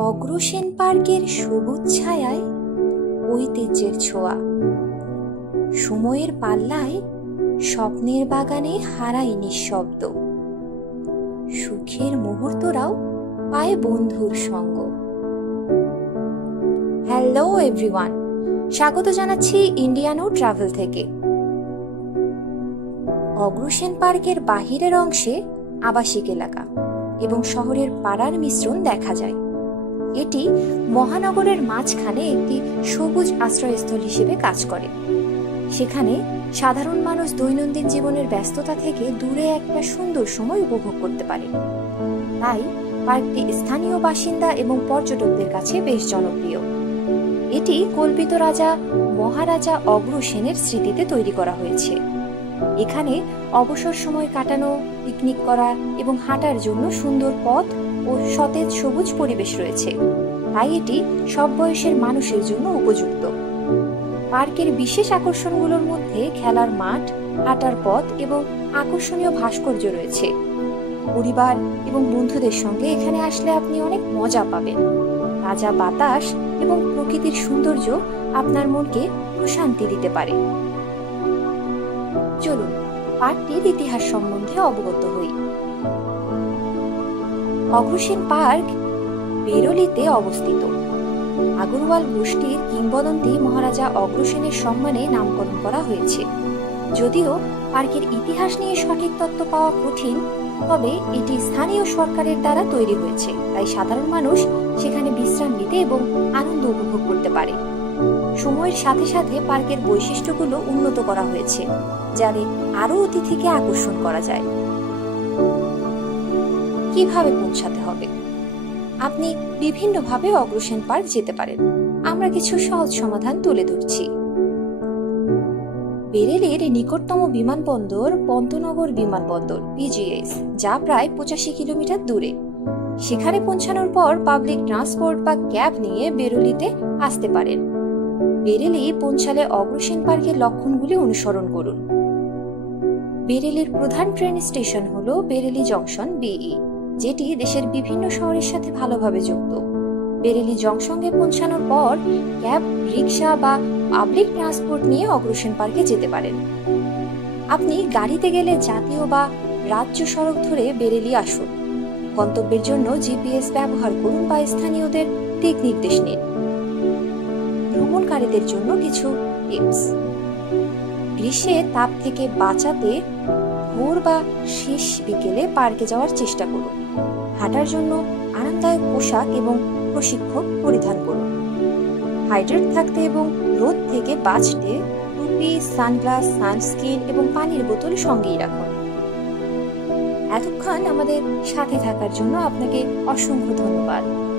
অগ্রসেন পার্কের সবুজ ছায়ায় ঐতিহ্যের ছোঁয়া। সময়ের পাল্লায় স্বপ্নের বাগানে হারাই নিঃশব্দ। সুখের মুহূর্তরাও পায় বন্ধুর সঙ্গ। হ্যালো এভরিওয়ান, স্বাগত জানাচ্ছি ইন্ডিয়ানো ট্রাভেল থেকে। অগ্রসেন পার্কের বাহিরের অংশে আবাসিক এলাকা এবং শহরের পাড়ার মিশ্রণ দেখা যায়। এটি মহানগরের মাঝখানে একটি সবুজ আশ্রয়স্থল হিসেবে কাজ করে। সেখানে সাধারণ মানুষ দৈনন্দিন জীবনের ব্যস্ততা থেকে দূরে একটা সুন্দর সময় উপভোগ করতে পারে। তাই পার্কটি স্থানীয় বাসিন্দা এবং পর্যটকদের কাছে বেশ জনপ্রিয়। এটি কল্পিত রাজা মহারাজা অগ্রসেনের স্মৃতিতে তৈরি করা হয়েছে। এখানে অবসর সময় কাটানো, পিকনিক করা এবং হাঁটার জন্য সুন্দর পথ ও সতেজ সবুজ পরিবেশ রয়েছে। তাই এটি সব বয়সের মানুষের জন্য উপযুক্ত। পার্কের বিশেষ আকর্ষণগুলোর মধ্যে খেলার মাঠ, হাঁটার পথ এবং আকর্ষণীয় ভাস্কর্য রয়েছে। পরিবার এবং বন্ধুদের সঙ্গে এখানে আসলে আপনি অনেক মজা পাবেন। তাজা বাতাস এবং প্রকৃতির সৌন্দর্য আপনার মনকে প্রশান্তি দিতে পারে। চলুন, পার্কটির ইতিহাস সম্বন্ধে অবগত হই। অগ্রসেন পার্ক বেরলিতে অবস্থিত। আগরওয়াল গোষ্ঠীর কিংবদন্তি মহারাজা অগ্রসেনের সম্মানে নামকরণ করা হয়েছে। যদিও পার্কের ইতিহাস নিয়ে সঠিক তথ্য পাওয়া কঠিন, তবে এটি স্থানীয় সরকারের দ্বারা তৈরি হয়েছে। তাই সাধারণ মানুষ সেখানে বিশ্রাম নিতে এবং আনন্দ উপভোগ করতে পারে। সময়ের সাথে সাথে পার্কের বৈশিষ্ট্যগুলো উন্নত করা হয়েছে যাতে আরও অতিথিকে আকর্ষণ করা যায়। কীভাবে পৌঁছাতে হবে? আপনি বিভিন্নভাবে অগ্রসেন পার্ক যেতে পারেন। আমরা কিছু সহজ সমাধান তুলে ধরছি। বেরেলের নিকটতম বিমানবন্দর পন্তনগর বিমানবন্দর পিজিএস যা প্রায় পঁচাশি কিলোমিটার দূরে। সেখানে পৌঁছানোর পর পাবলিক ট্রান্সপোর্ট বা ক্যাব নিয়ে বেরলিতে আসতে পারেন। বেরেলি পৌঁছালে অগ্রসেন পার্কের লক্ষণগুলি অনুসরণ করুন। বেরেলির প্রধান ট্রেন স্টেশন হল বেরেলি জংশন বিই যেটি দেশের বিভিন্ন শহরের সাথে ভালোভাবে যুক্ত। বেরেলি জংশনে পৌঁছানোর পর ক্যাব রিক্সা বা পাবলিক ট্রান্সপোর্ট নিয়ে অগ্রসেন পার্কে যেতে পারেন। আপনি গাড়িতে গেলে জাতীয় বা রাজ্য সড়ক ধরে বেরেলি আসুন। গন্তব্যের জন্য জিপিএস ব্যবহার করুন বা স্থানীয়দের দিক নির্দেশ নিন। ভ্রমণকারীদের জন্য কিছু টিপস। গ্রীষ্মে তাপ থেকে বাঁচাতে ভোর বা শেষ বিকেলে পার্কে যাওয়ার চেষ্টা করুন। হাঁটার জন্য আরামদায়ক পোশাক এবং প্রশিক্ষক পরিধান করুন। হাইড্রেট থাকতে এবং রোদ থেকে বাঁচতে টুপি, সানগ্লাস, সানস্ক্রিন এবং পানির বোতল সঙ্গেই রাখুন। এতক্ষণ আমাদের সাথে থাকার জন্য আপনাকে অসংখ্য ধন্যবাদ।